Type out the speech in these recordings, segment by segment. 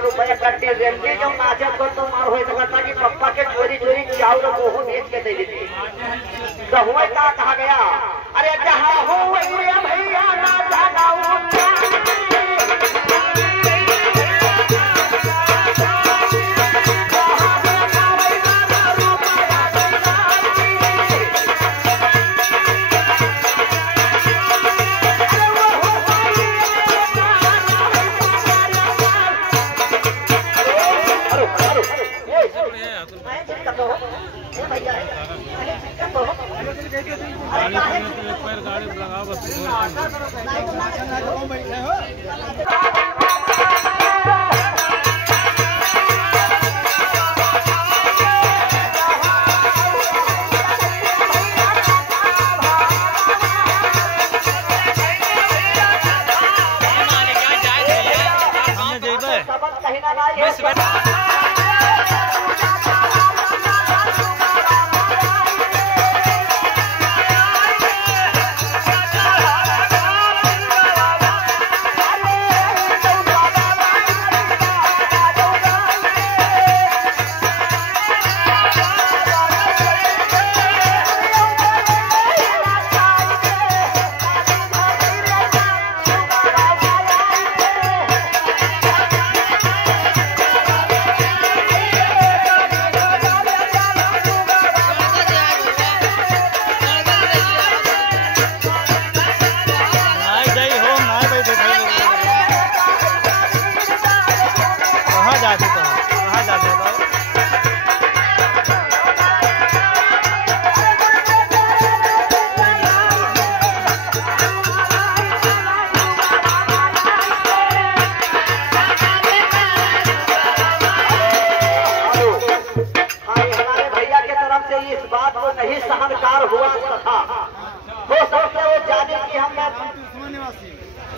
रुपया कट्टी रेंटी जो नाचे को तो मार होए तो कि पप्पा के चोरी चोरी चावल को बेच के दे देते तो हुए का कहा गया अरे जहां हो भैया ना जागाऊं गाड़ी लगा बस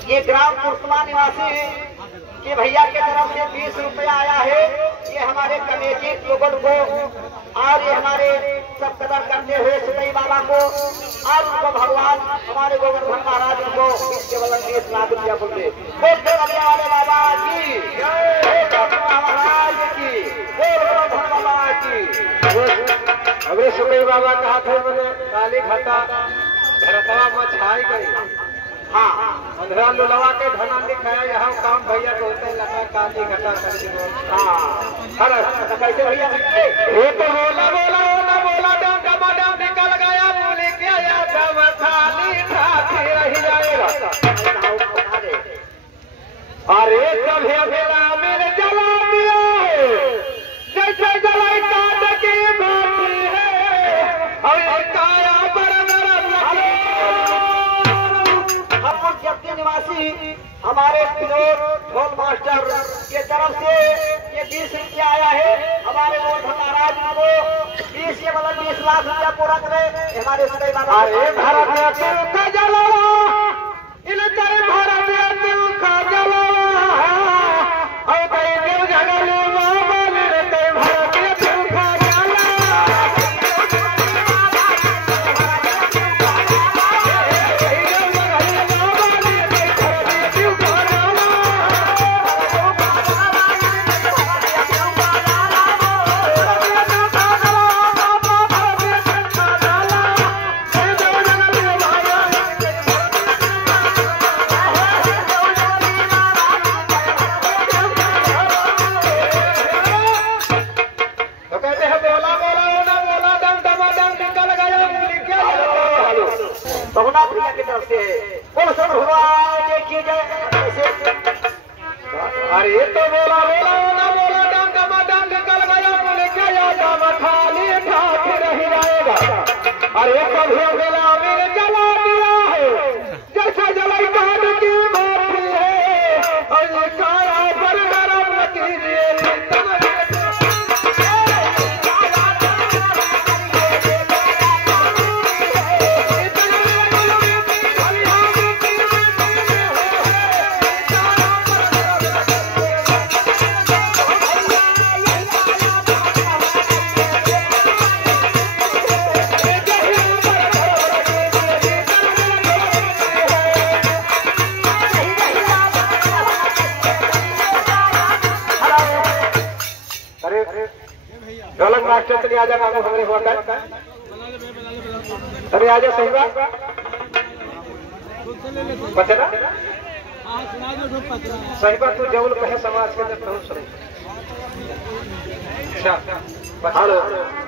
ये ग्राम कुर्समा निवासी के भैया के तरफ से 20 रुपया आया है। ये हमारे कमेटी लोगों को और ये हमारे सब कदर करते हुए सुनई बाबा को और उनको भगवान हमारे गोवर्धन महाराज को इसके बलन 20 लाख रुपया बोलते बोलते वाले बाबा की महाराज की गोवर्धन बाबा की। अबे सुनई बाबा कहा था मैंने काली घटा भरतवा में छाई गई। हाँ अंधेरा लुलवा के धना दिखाया यहाँ काम भैया को होते लगा काली घटा कर दी। हाँ कैसे भैया ये तो बोला बोला बोला बोला डाम निकल गया बोले क्या याद थाली ठाके रह जाएगा। अरे कभी भेला मेरे जला दिया जैसे जलाई काट की बाती है और काया निवासी हमारे विनोद ढोल मास्टर के तरफ से ये 20 रुपया आया है। हमारे गोवर्धन महाराज को 20 ये वाला 20 लाख रुपया पूरा करे हमारे सुनई बाबा। अरे भारत का जलवा इन तेरे भारत का जलवा और तेरे दिल जगले बाबा ने तेरे भारत का अरे तो बोला बोला ना बोला डांग निकल गया बोले क्या याद खाली ठाक रह जाएगा। अरे कभी बोला मेरे जला दिया है जैसे जलाई काट की माफी है और ये काया पर गरम कीजिए। मास्टर चलिए आजा मांगो हमारे हुआ कर अरे आजा सही बात पचना सही बात तू जौल कहे समाज के अंदर अच्छा हेलो